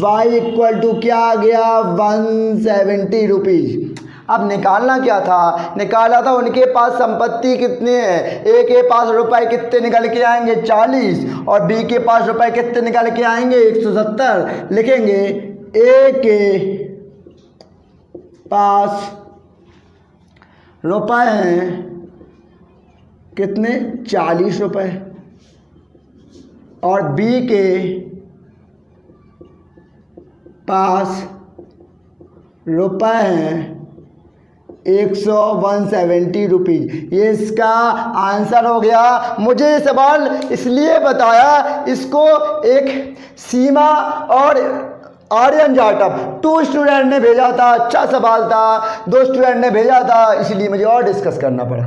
y इक्वल टू क्या आ गया? 170 रुपीज़। अब निकालना क्या था? निकाला था उनके पास संपत्ति कितनी है। ए के पास रुपए कितने निकल के आएंगे? 40, और बी के पास रुपए कितने निकल के आएंगे? 170। लिखेंगे ए के पास रुपए हैं कितने? 40 रुपये, और बी के पास रुपए हैं 170 रुपीज़। ये इसका आंसर हो गया। मुझे ये सवाल इसलिए बताया, इसको एक सीमा और आर्यन जाटव 2 स्टूडेंट ने भेजा था, अच्छा सवाल था, 2 स्टूडेंट ने भेजा था, इसलिए मुझे और डिस्कस करना पड़ा।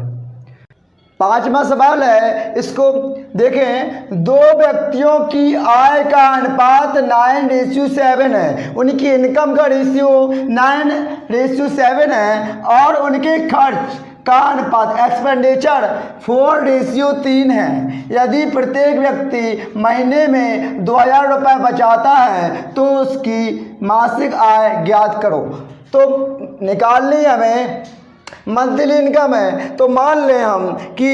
5वां सवाल है, इसको देखें। 2 व्यक्तियों की आय का अनुपात 9:7 है, उनकी इनकम का रेशियो 9:7 है, और उनके खर्च का अनुपात एक्सपेंडिचर 4:3 है। यदि प्रत्येक व्यक्ति महीने में 2000 रुपये बचाता है तो उसकी मासिक आय ज्ञात करो। तो निकालनी हमें मंथली इनकम है, तो मान लें हम कि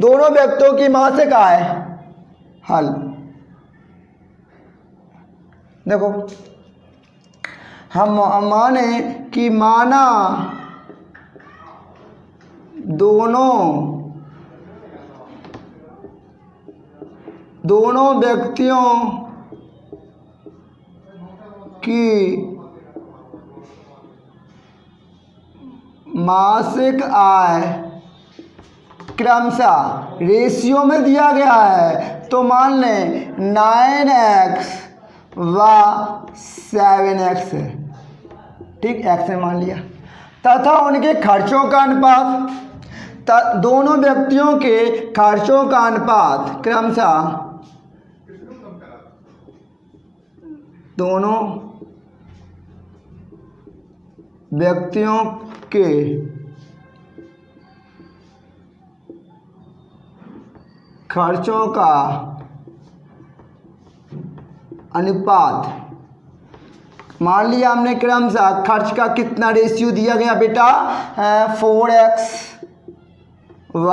दोनों व्यक्तियों की मासिक आय, हल देखो हम माने कि माना दोनों व्यक्तियों की मासिक आय क्रमशः रेशियो में दिया गया है, तो मान लें 9x व 7x है, ठीक, x में मान लिया। तथा उनके खर्चों का अनुपात, दोनों व्यक्तियों के खर्चों का अनुपात क्रमशः दोनों व्यक्तियों के खर्चों का अनुपात, मान लिया हमने क्रमशः खर्च का कितना रेशियो दिया गया बेटा? 4x व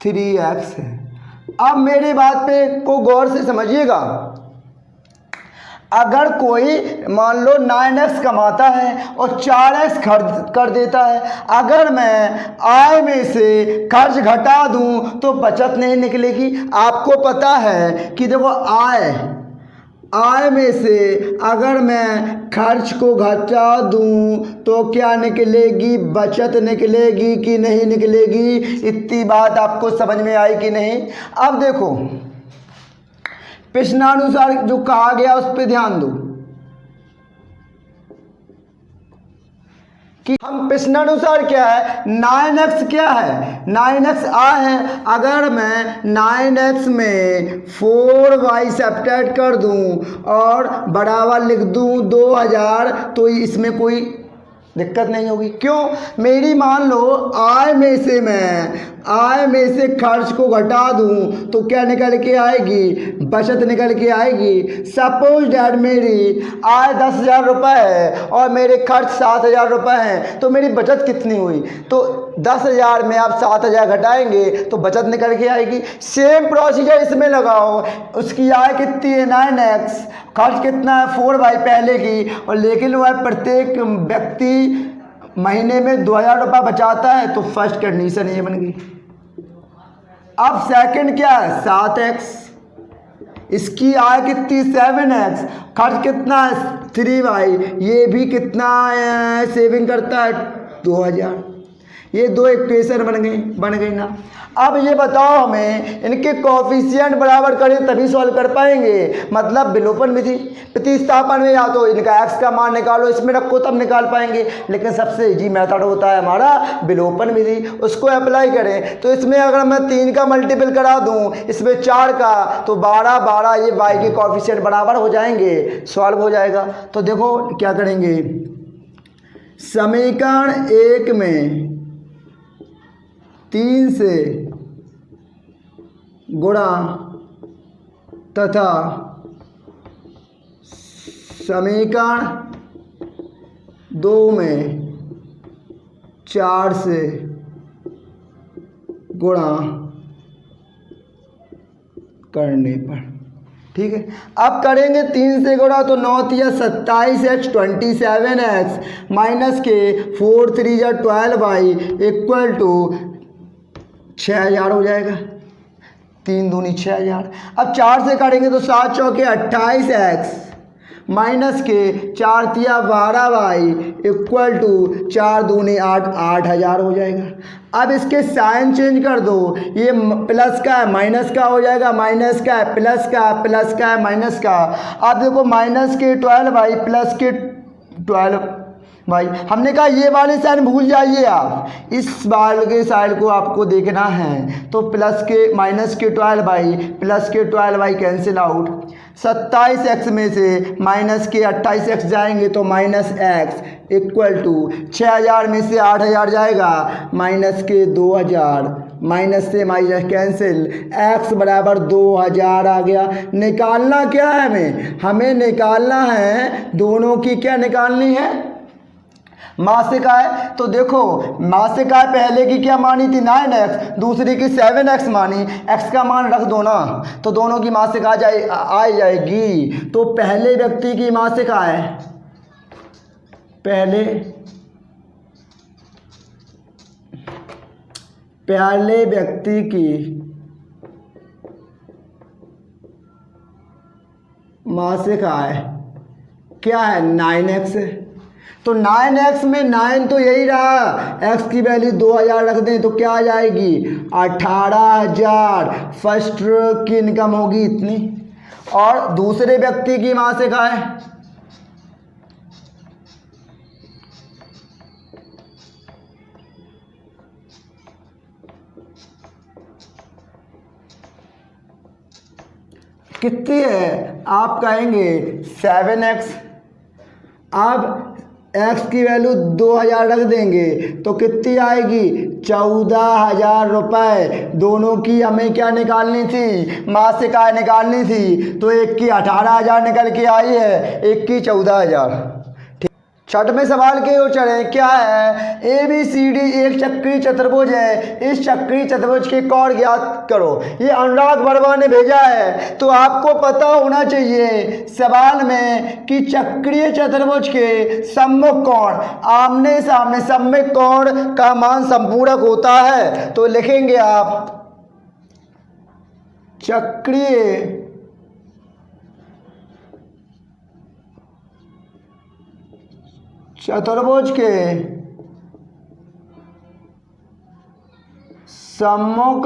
3x है। अब मेरी बात पे को गौर से समझिएगा। अगर कोई मान लो 9x कमाता है और 4x खर्च कर देता है, अगर मैं आय में से खर्च घटा दूं तो बचत नहीं निकलेगी। आपको पता है कि देखो आय में से अगर मैं खर्च को घटा दूं तो क्या निकलेगी, बचत निकलेगी कि नहीं निकलेगी। इतनी बात आपको समझ में आई कि नहीं। अब देखो प्रश्नानुसार जो कहा गया उस पर ध्यान दो कि हम प्रश्नानुसार क्या है, 9x क्या है, 9x आय है। अगर मैं 9x में 4y सब्ट्रैक्ट कर दूं और बराबर लिख दूं 2000 तो इसमें कोई दिक्कत नहीं होगी। क्यों, मेरी मान लो आय में से खर्च को घटा दूं तो क्या निकल के आएगी, बचत निकल के आएगी। सपोज डैट मेरी आय 10,000 रुपये है और मेरे खर्च 7,000 रुपये हैं, तो मेरी बचत कितनी हुई, तो 10,000 में आप 7,000 घटाएंगे तो बचत निकल के आएगी। सेम प्रोसीजर इसमें लगाओ, उसकी आय कितनी है 9x, खर्च कितना है 4y पहले की, और लेकिन वह प्रत्येक व्यक्ति महीने में 2,000 रुपये बचाता है, तो फर्स्ट कंडीशन ये बन गई। अब सेकंड क्या है 7x, इसकी आय कितनी 7x, खर्च कितना है 3y, ये भी कितना सेविंग करता है 2,000। ये दो इक्वेशन बन गई ना। अब ये बताओ हमें इनके कोफिशिएंट बराबर करें तभी सॉल्व कर पाएंगे, मतलब विलोपन विधि प्रतिस्थापन में या तो इनका x का मान निकालो इसमें रखो तब निकाल पाएंगे, लेकिन सबसे इजी मेथड होता है हमारा विलोपन विधि, उसको अप्लाई करें। तो इसमें अगर मैं 3 का मल्टीपल करा दूं इसमें 4 का तो 12 ये y के कोफिशिएंट बराबर हो जाएंगे, सॉल्व हो जाएगा। तो देखो क्या करेंगे, समीकरण 1 में 3 से गुणा तथा समीकरण 2 में 4 से गुणा करने पर, ठीक है। अब करेंगे 3 से गुणा तो 9 या 27x 27x माइनस के 4 3 या 12y इक्वल टू 6,000 हो जाएगा, 3 दूनी 6,000। अब 4 से करेंगे तो 7 चौके 28x माइनस के 4 तिया 12y इक्वल टू 4 दूनी 8,000 हो जाएगा। अब इसके साइन चेंज कर दो, ये प्लस का है माइनस का हो जाएगा, माइनस का है प्लस का, प्लस का है माइनस का। अब देखो माइनस के 12y प्लस के 12 भाई, हमने कहा ये वाले साइन भूल जाइए आप, इस वाले के साइड को आपको देखना है। तो प्लस के माइनस के 12y प्लस के 12y कैंसिल आउट, 27x में से माइनस के 28x जाएंगे तो माइनस x इक्वल टू 6,000 में से 8,000 जाएगा माइनस के 2,000, माइनस से माइनस कैंसिल, x बराबर 2,000 आ गया। निकालना क्या है हमें निकालना है दोनों की, क्या निकालनी है मासिक आय। तो देखो मासिक आय पहले की क्या मानी थी 9x, दूसरी की 7x मानी, x का मान रख दो ना तो दोनों की मासिक आ जाएगी। तो पहले व्यक्ति की मासिक आय, पहले व्यक्ति की मासिक आय क्या है 9x, तो 9x में 9 तो यही रहा, x की वैल्यू 2,000 रख दें तो क्या आ जाएगी 18,000। फर्स्ट की इनकम होगी इतनी, और दूसरे व्यक्ति की मासिक आय कितनी है आप कहेंगे 7x। अब x की वैल्यू 2,000 रख देंगे तो कितनी आएगी 14,000 रुपये। दोनों की हमें क्या निकालनी थी मासिक आय निकालनी थी, तो एक की 18,000 निकल के आई है, एक की 14,000। छठवें सवाल के ओर चढ़े। क्या है? ABCD एक चक्रीय चतुर्भुज है, इस चक्रीय चतुर्भुज के कोण ज्ञात करो। ये अनुराग वर्मा ने भेजा है। तो आपको पता होना चाहिए सवाल में कि चक्रीय चतुर्भुज के सम्मुख कोण, आमने सामने सम्मुख कोण का मान संपूरक होता है। तो लिखेंगे आप चक्रीय चतुर्भुज के सम्मुख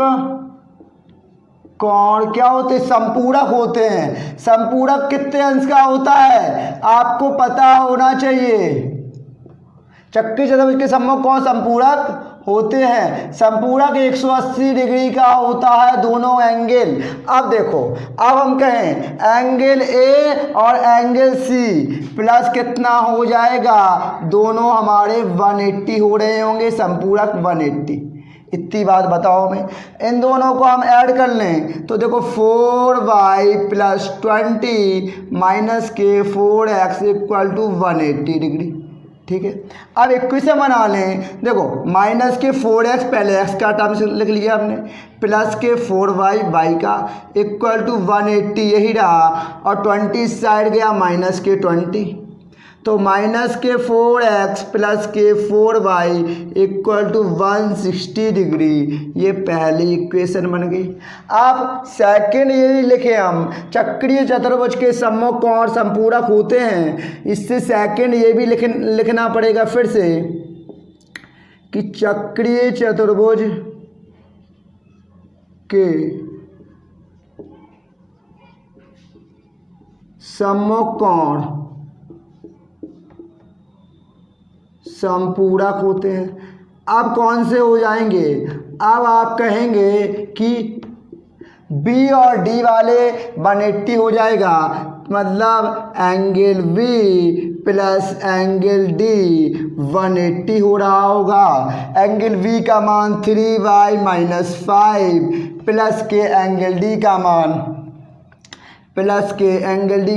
कोण क्या होते हैं? संपूरक होते हैं। संपूरक कितने अंश का होता है आपको पता होना चाहिए। चक्रीय चतुर्भुज के सम्मुख कोण संपूरक होते हैं। संपूरक 180 डिग्री का होता है दोनों एंगल। अब देखो, अब हम कहें एंगल A और एंगल C प्लस कितना हो जाएगा? दोनों हमारे 180 हो रहे होंगे, संपूरक 180। इतनी बात बताओ मैं, इन दोनों को हम ऐड कर लें तो देखो 4y प्लस 20 माइनस के 4x इक्वल टू 180 डिग्री। ठीक है, अब इक्वेशन बना लें। देखो माइनस के 4x, पहले x का टर्म लिख लिया हमने, प्लस के 4y, y का इक्वल टू 180 यही रहा, और 20 साइड गया माइनस के 20। तो माइनस के 4x प्लस के 4y इक्वल टू 160 डिग्री। ये पहली इक्वेशन बन गई। अब सेकंड ये लिखे हम, चक्रीय चतुर्भुज के सम्मुख कोण संपूरक होते हैं। इससे सेकंड ये भी लिखना पड़ेगा फिर से कि चक्रीय चतुर्भुज के सम्मुख कोण संपूरक होते हैं। अब कौन से हो जाएंगे? अब आप कहेंगे कि B और D वाले 180 हो जाएगा, मतलब angle B plus angle D 180 हो रहा होगा। एंगल B का मान 3y माइनस 5 प्लस के एंगल D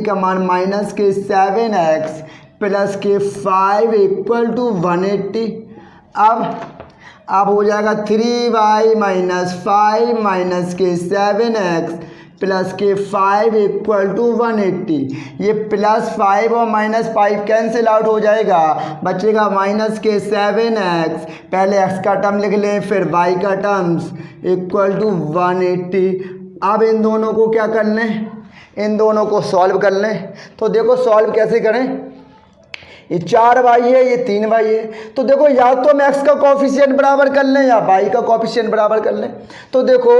का मान माइनस के 7x प्लस के 5 इक्वल टू 180। अब हो जाएगा 3y माइनस 5 माइनस के 7x प्लस के 5 इक्वल टू 180। ये प्लस 5 और माइनस 5 कैंसिल आउट हो जाएगा, बचेगा माइनस के 7x, पहले x का टर्म लिख लें फिर y का टर्म्स इक्वल टू 180। अब इन दोनों को क्या कर लें? इन दोनों को सॉल्व कर लें। तो देखो सॉल्व कैसे करें। ये 4y है, ये 3y है। तो देखो या तो हम x का कोफिशिएंट बराबर कर लें या y का कोफिशिएंट बराबर कर लें। तो देखो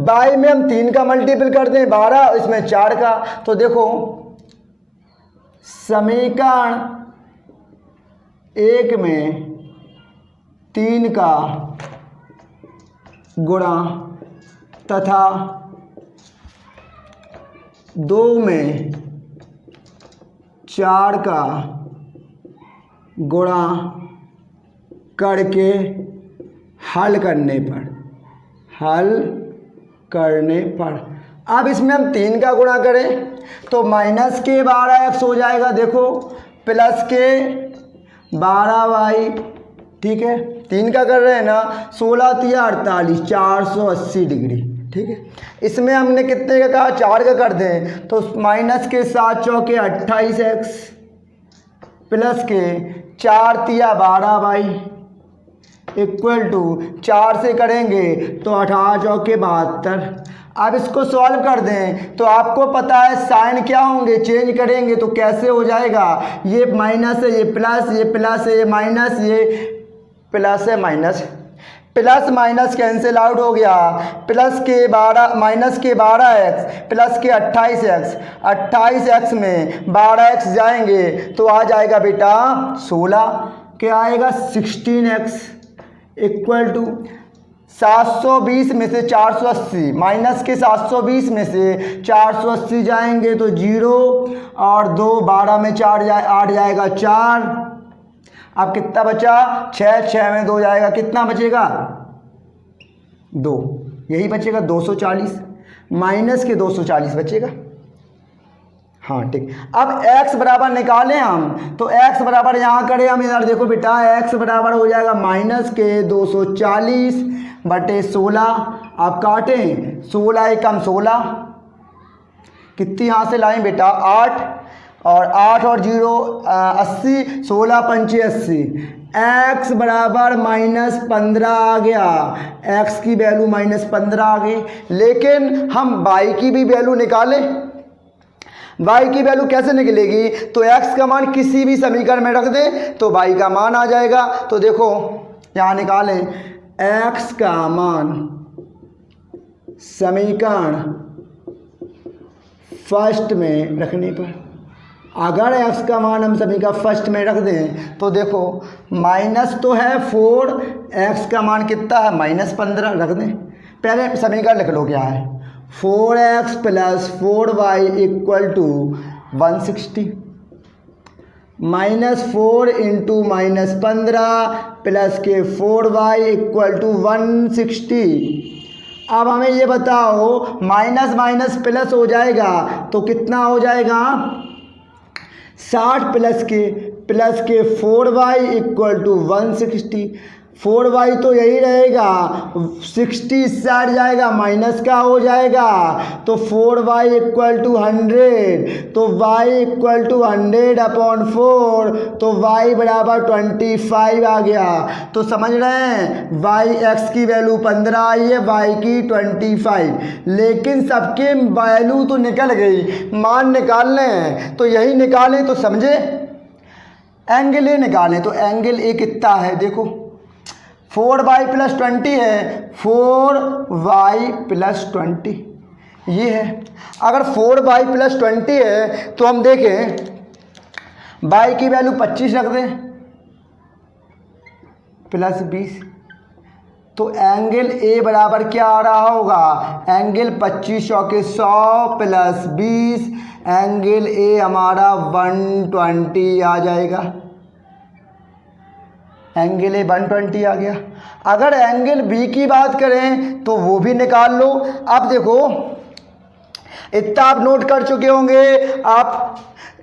y में हम 3 का मल्टीपल कर दें 12, इसमें 4 का। तो देखो समीकरण 1 में 3 का गुणा तथा 2 में 4 का गुणा करके हल करने पर अब इसमें हम 3 का गुणा करें तो माइनस के 12x हो जाएगा, देखो प्लस के 12y। ठीक है, 3 का कर रहे हैं ना, 16 तिया 48, 480 डिग्री। ठीक है, इसमें हमने कितने का कहा? 4 का कर दें तो माइनस के 7 चौके 28x प्लस के 4 तिया 12y इक्वल टू 4 से करेंगे तो 18 चौके 72। अब इसको सॉल्व कर दें तो आपको पता है साइन क्या होंगे, चेंज करेंगे तो कैसे हो जाएगा? ये माइनस है, ये प्लस, ये प्लस है, ये माइनस, ये प्लस है, minus, plus minus cancel out हो गया। प्लस के 12 माइनस के 12x प्लस के 28x, 28x में 12x जाएंगे तो आ जाएगा बेटा 16, क्या आएगा 16x इक्वल टू 720 में से 480, माइनस के 720 में से 480 जाएंगे तो 0 और 2, 12 में 4 8 जाएगा 4। अब कितना बचा? 6, 6 में 2 जाएगा, कितना बचेगा? 2, यही बचेगा 240, माइनस के 240 बचेगा। हाँ ठीक। अब x बराबर निकालें हम, तो x बराबर यहाँ करें हम, इधर देखो बेटा x बराबर हो जाएगा माइनस के 240 बटे 16। अब काटें, 16 एकम 16, कितनी यहाँ से लाएं बेटा 8, और 8 और 0 80, 16 पंचे 80। x बराबर -15 आ गया, x की वैल्यू -15 आ गई। लेकिन हम y की भी वैल्यू निकालें, y की वैल्यू कैसे निकलेगी? तो x का मान किसी भी समीकरण में रख दे तो y का मान आ जाएगा। तो देखो यहाँ निकालें, x का मान समीकरण फर्स्ट में रखने पर, अगर x का मान हम समीकरण फर्स्ट में रख दें तो देखो माइनस तो है 4, x का मान कितना है -15 रख दें। पहले समीकरण लिख लो क्या है, 4x + 4y = 160, -4 × -15 प्लस के 4y = 160। अब हमें ये बताओ माइनस माइनस प्लस हो जाएगा तो कितना हो जाएगा, 60 प्लस के 4y = 160। 4y तो यही रहेगा, 60 इससे हट जाएगा, माइनस का हो जाएगा, तो 4y = 100, तो y = 100/4, तो y बराबर 25 आ गया। तो समझ रहे हैं, x की वैल्यू 15 आई है, y की 25, लेकिन सबके वैल्यू तो निकल गई, मान निकालने हैं तो यही निकालें। तो समझे, एंगल ए निकालें, तो एंगल ए कितना है देखो, 4y + 20 है, 4y + 20 ये है। अगर 4y + 20 है तो हम देखें y की वैल्यू 25 रख दें प्लस 20, तो एंगल ए बराबर क्या आ रहा होगा, एंगल 25 × 100 + 20, एंगल ए हमारा 120 आ जाएगा, एंगल ए 120 आ गया। अगर एंगल बी की बात करें तो वो भी निकाल लो। अब देखो इतना आप नोट कर चुके होंगे, आप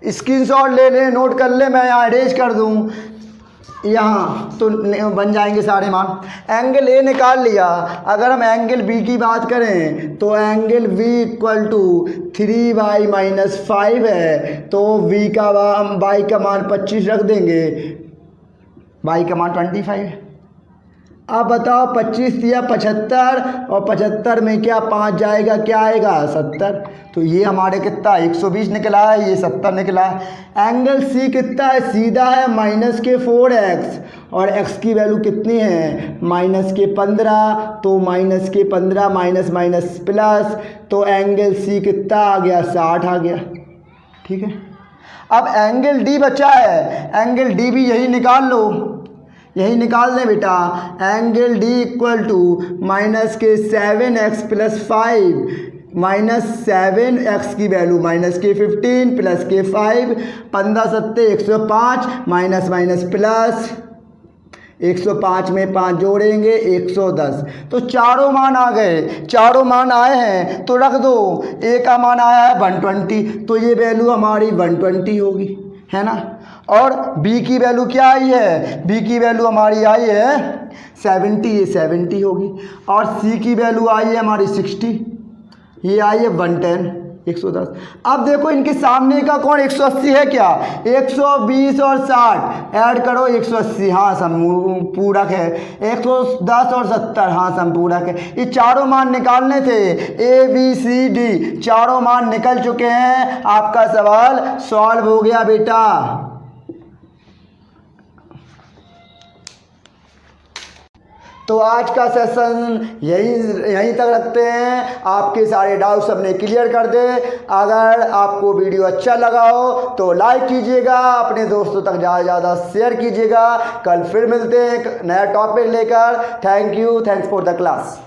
स्क्रीनशॉट ले लें, नोट कर लें, मैं यहाँ अरेंज कर दूँ यहाँ तो बन जाएंगे सारे मान। एंगल ए निकाल लिया, अगर हम एंगल बी की बात करें तो एंगल बी = 3y - 5 है, तो y का मान 25 रख देंगे, y का मान 25। अब बताओ 25 या 75, और 75 में क्या 5 जाएगा, क्या आएगा 70, तो ये हमारे कितना 120 निकला है, ये 70 निकला है। एंगल सी कितना है, सीधा है -4x, और x की वैल्यू कितनी है -15, तो -15 माइनस माइनस प्लस, तो एंगल सी कितना आ गया 60 आ गया। ठीक है, अब एंगल डी बचा है, एंगल डी भी यही निकाल लो, यही निकाल दें बेटा। एंगल डी = -7x + 5, -7x की वैल्यू -15 प्लस के 5, 15 7 105, माइनस माइनस प्लस 105 में 5 जोड़ेंगे 110, तो चारों मान आ गए। चारों मान आए हैं तो रख दो, ए का मान आया है 120, तो ये वैल्यू हमारी 120 होगी, है ना। और बी की वैल्यू क्या आई है, बी की वैल्यू हमारी आई है 70, ये 70 होगी। और सी की वैल्यू आई है हमारी 60, ये आई है 110, 110। अब देखो इनके सामने का कोण 180 है क्या, 120 और 60 ऐड करो 180, हाँ संपूरक है। 110 और 70, हाँ संपूरक है। ये चारों मान निकालने थे, ए बी सी डी, चारों मान निकल चुके हैं, आपका सवाल सॉल्व हो गया बेटा। तो आज का सेशन यहीं तक रखते हैं, आपके सारे डाउट्स हमने क्लियर कर दे। अगर आपको वीडियो अच्छा लगा हो तो लाइक कीजिएगा, अपने दोस्तों तक ज़्यादा से ज़्यादा शेयर कीजिएगा। कल फिर मिलते हैं एक नया टॉपिक लेकर। Thank you, thanks for the class.